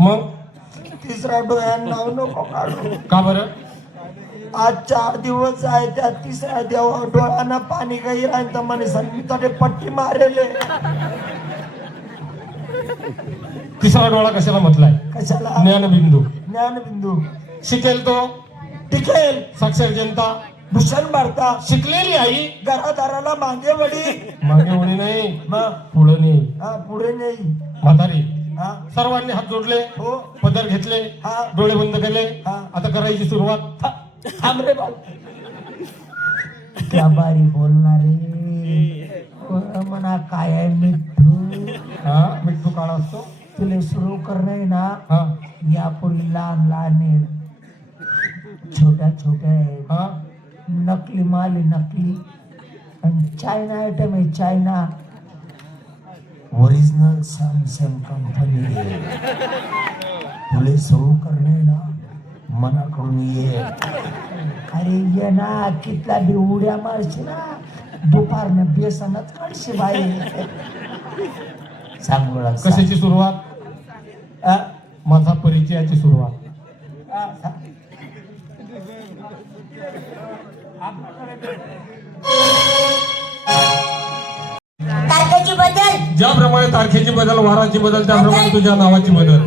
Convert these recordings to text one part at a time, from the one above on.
मग तिसरा डोळ्यात नाव नको काढू. का बरं? आज 4 दिवस आहे, त्या तिसऱ्या देवा डोळ्यानं पाणी काही राहील तर म्हणे सर मी तरी पट्टी मारेले. तिसरा डोळा कशाला म्हटलाय? कशाला? ज्ञानबिंदू. ज्ञानबिंदू शिकेल तो टिकेल. साक्षर जनता भूषण भारता शिकलेली आई घरादाराला मागे वडी. मागे उडी नाही, मग पुढे नाही. हा पुढे नाही. म्हातारी हा सर्वांनी हात जोडले, हो पदर घेतले, हा डोळे बंद केले. हा. आता करायची सुरुवात. थांब रे बाल. त्या बारी बोलणारे म्हणा काय आहे मिठ्ठू. हा मिठ्ठू काळा असतो. तुले सुरू करणे ना हा यापूर्वी लहान लहान आहे, छोट्या छोट्या आहे, हा नकली माल आहे नकली. आणि चायना आयटम आहे चायना. ओरिजिनल सॅमसंग कंपनी आहे. तुले सुरू करणे ना मनाकडून ये. अरे ये ना कितला बी उड्या मारशी ना दुपारनं बेसनच काढशी बाई. सांग मला कशाची सुरुवात? माझा परिचयाची सुरुवात. तारखेची बदल ज्याप्रमाणे तारखेची बदल, वाराची बदल, त्याप्रमाणे तुझ्या नावाची बदल.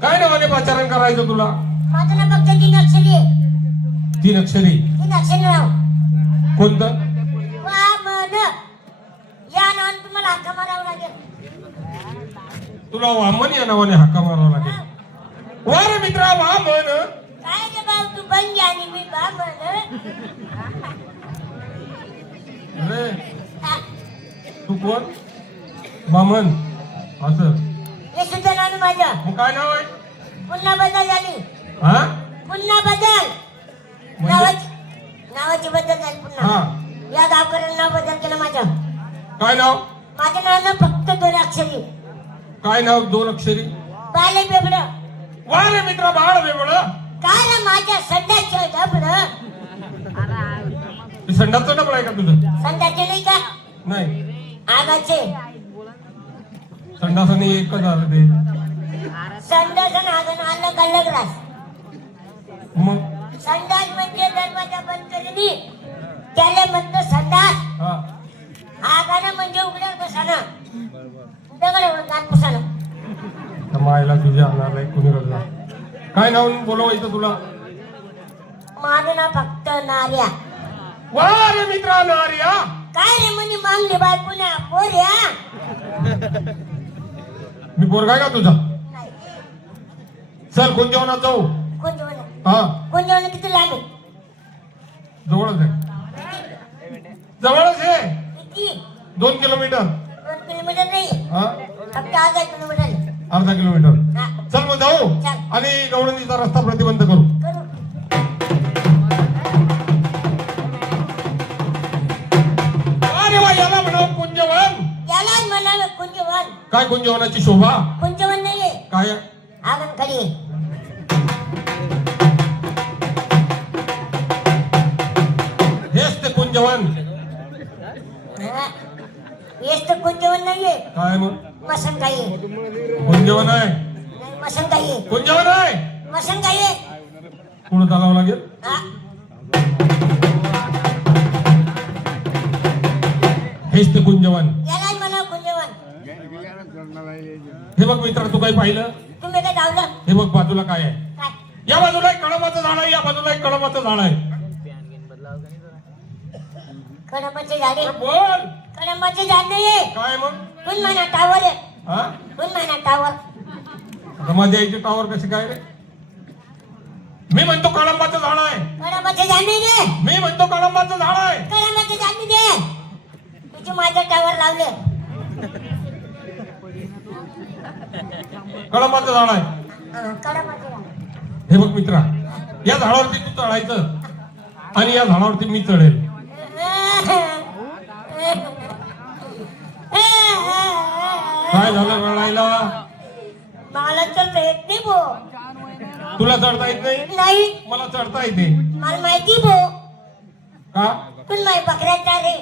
काय नावाने पाचारण करायचं तुला? माझं नाव फक्त 3 अक्षरी आहे. 3 अक्षरी. 3 अक्षरी नाव कोणतं? वामन. या नावाने तुम्हाला हाका मारावं लागेल. तुला वामन या नावाने हाका मारावा लागेल. वा रे मित्रा वामन. काय रे भाऊ तू बंगी आणि मी वामन. अरे तू कोण? वामन असं. हे सुद्धा नाव माझं. मग काय नाव आहे? पुन्हा बदल झाली. हा पुन्हा बदल. नावाची बदल झाली पुन्हा. हा या गावकऱ्यांनी नाव बदल केलं माझं. काय नाव? माझं नाव ना फक्त 2 अक्षरी. काय नाव? 2 अक्षरी. बाले बेबड. वा रे मित्रा बाळ बेबड. काय रे माझ्या संध्याचे डबड. संडाचं डबळ आहे का तुझं? संध्याचे नाही का? नाही. आगाचे. संडासाने एकच झालं ते. संडास आगन अलग अलग रास. मग संडास म्हणजे दरवाजा बंद करणे त्याला म्हणतो संडास. हा आगानं म्हणजे उघड्यावर बसाना दगडावर गात बसाना. त्या मायला तुझ्या आणणार कुणीकडला. काय नाव बोलवायचं तुला? माझं नाव फक्त नार्या. वा रे मित्रा नार्या. काय रे म्हणे मागली बायकोना पोऱ्या. मी पोरगा आहे का तुझा? नाही. चल कोण जेवणात जाऊ. कोण जेवण हा कोण जेवण किती लांब आहे? जवळच आहे. जवळच आहे. किती? 2 किलोमीटर. 2 किलोमीटर नाही हा फक्त 1/2 किलोमीटर आहे. अर्धा किलोमीटर. हा, चल मग जाऊ चल. आणि गवळणीचा रस्ता प्रतिबंध करू. करू. अरे वा याला म्हणावं कुंजवन. यालाच म्हणावं कुंजवन. काय कुंजवनाची शोभा? कुंजवन नाहीये काय? आगन खडी आहे. हेच ते कुंजवन. हा, हेच तर कुंजवन नाहीये. काय मग? मसनकाई आहे. कुंजवन आहे. नाही मसनकाई आहे. कुंजवन आहे. मसनकाई आहे. पुढे चालावं लागेल. हा, हेच ते कुंजवन. यालाच म्हणावं कुंजवन. हे बघ मित्रा तू काही पाहिलं? तुम्ही काय धावलं? हे बघ बाजूला काय आहे? काय? या बाजूला एक कळंबाचं झाड आहे, या बाजूला एक कळंबाचं झाड आहे. कळंबाचे झाडे. अरे बोल. कळंबाचे झाड नाहीये. काय मग? कोण म्हणा टावर आहे. हा कोण म्हणा टावर. आता माझ्या यायची टावर कशी काय रे? मी म्हणतो कळंबाचं झाड आहे. कळंबाचे झाड नाही रे. मी म्हणतो कळंबाचं झाड आहे. कळंबाचे झाड नाही रे. तुझी माझ्या टावर लावले. कळंबाचं झाड आहे. कळंबाचे झाड. हे बघ मित्रा या झाडावरती तू चढायचं आणि या झाडावरती मी चढेल. काय झालं रडायला? मला चढता येत नाही भो. तुला चढता येत नाही? नाही मला चढता येते. मला माहिती भो. का? कुण माई बकऱ्याचा रे.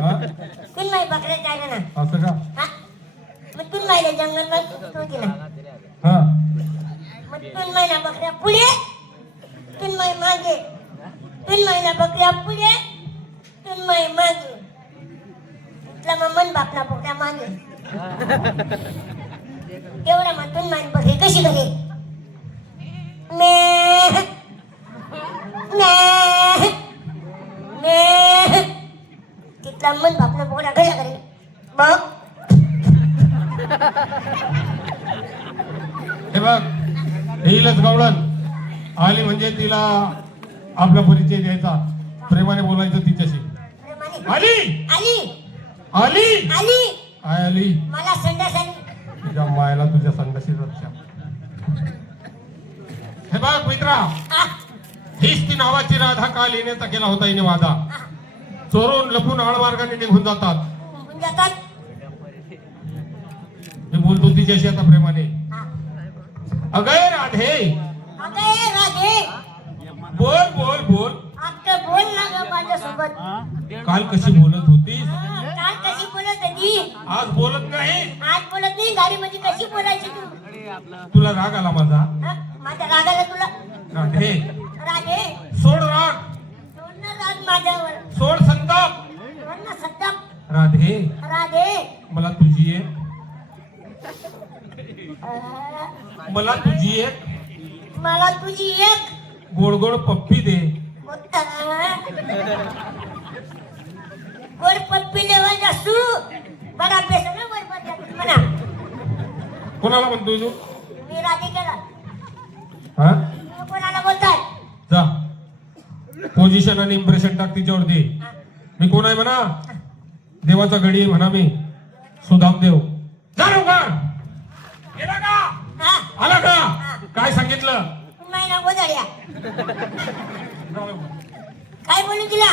हा? कुण माई बकऱ्याचा रे ना. असं का? हा मग कुण माईला जंगल मध्ये हा तीन महिना बकऱ्या पुढे, 3 महिने मागे, 3 महिना बकऱ्या पुढे, 3 महिने मागे. इथला मग मन बापला बकऱ्या मागे. एवढा मग 3 महिने बकरी कशी करे? मे तिथला मन बापला बकऱ्या कशा करे? बघ हे बघ, येईलच गवळण आली म्हणजे तिला आपला परिचय द्यायचा, प्रेमाने बोलायचं तिच्याशी. आली आली आली आली आय आली. मला संडास आली. तुझ्या मायला तुझ्या संडाशी रक्षा. हे बघ मित्रा, आ, हीच ती नावाची राधा काल येण्याचा केला होता हिने वादा. आ, चोरून लपून आळमार्गाने निघून जातात. निघून जातात. मी बोलतो तिच्याशी आता प्रेमाने. आ, अगं राधे, अगं ए राधे, बोल बोल बोल. आता बोल ना ग माझ्यासोबत. काल कशी बोलत होतीस, काल कशी बोलत होती, आज बोलत नाही. आज बोलत नाही. गाडी म्हणजे कशी बोलायची तू? तुला राग आला माझा? हा? माझ्या रागाला तुला? राधे, राधे सोड राग, सोड ना राग माझ्यावर. सोड संताप. सोड ना सत्ताप. राधे, राधे मला तुझी एक, आ, मला तुझी एक मला तुझी एक गोड गोड पप्पी दे. गोड पप्पी लेवा जासू बडा पेसा ना बरोबर म्हणा. कोणाला म्हणतोय तू? मी राधिकेला. हा, तुम्ही कोणाला बोलताय? जा पोझिशन आणि इम्प्रेशन टाक तिच्यावर दे. मी कोण आहे म्हणा? देवाचा गडी आहे म्हणा मी, सुदाम देव. जा लवकर. गेला का? हा आला का? काय सांगितलं? महिना गोदड्या काय बोलू तिला?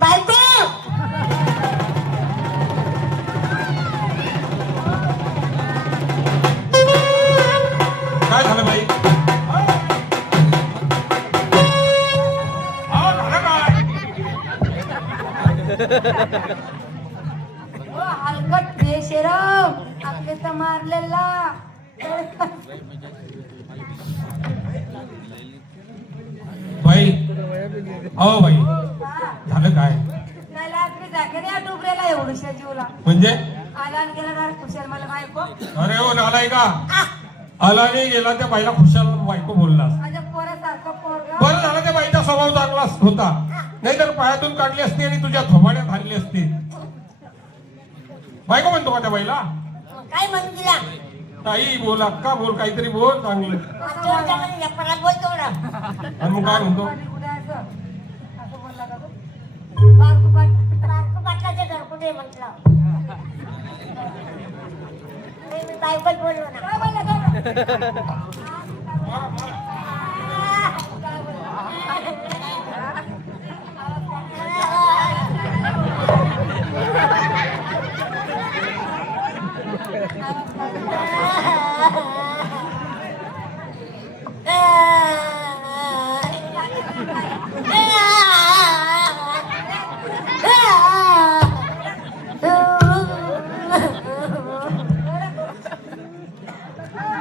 बायको काय झालं बाई? हा, झालं काय? हलकट बेशरम आपले तर मारलेला. बाई, अहो बाई, झालं काय? त्याला आपली जागे या डुबरेला एवढूशा जीवला म्हणजे? आला आणि गेला ना कुशल मला बायको. अरे हो नालाय का? आला नाही गेला त्या बाईला खुशाल बायको बोललास. माझ्या पोरासारखं पोरगा. बरं झालं त्या बाईचा स्वभाव चांगला होता, नाहीतर पायातून काढली असती आणि तुझ्या थोबाड्यात आणली असती. बायको म्हणतो का त्या बाईला? काय म्हणू तिला? ताई बोल, अक्का बोल, काहीतरी बोल चांगलं. तुझ्या मध्ये परत बोलतो ना. आणि मग काय म्हणतो? असं बोलला का तू? बारकू बारको पाटलाचे घर कुठे म्हटलं? मी बायकोच बोललो ना. काय बोलला का?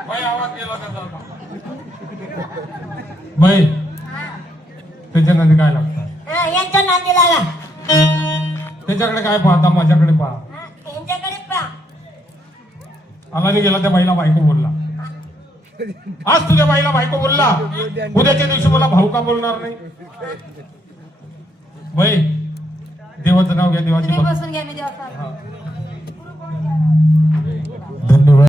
बाई आवाज गेला त्याचा. बाई त्याच्या नंतर काय लागतं? यांच्या नांदी लागा. त्याच्याकडे काय पाहता, माझ्याकडे पहा. यांच्याकडे पहा. आला नाही गेला त्या बाईला बायको बोलला. आज तुझ्या बाईला बायको बोलला, उद्याच्या दिवशी मला भाऊ का बोलणार नाही? बाई देवाचं नाव घ्या, देवाची तुम्ही भक्ती. बसून घ्या मी देवा. हा. धन्यवाद.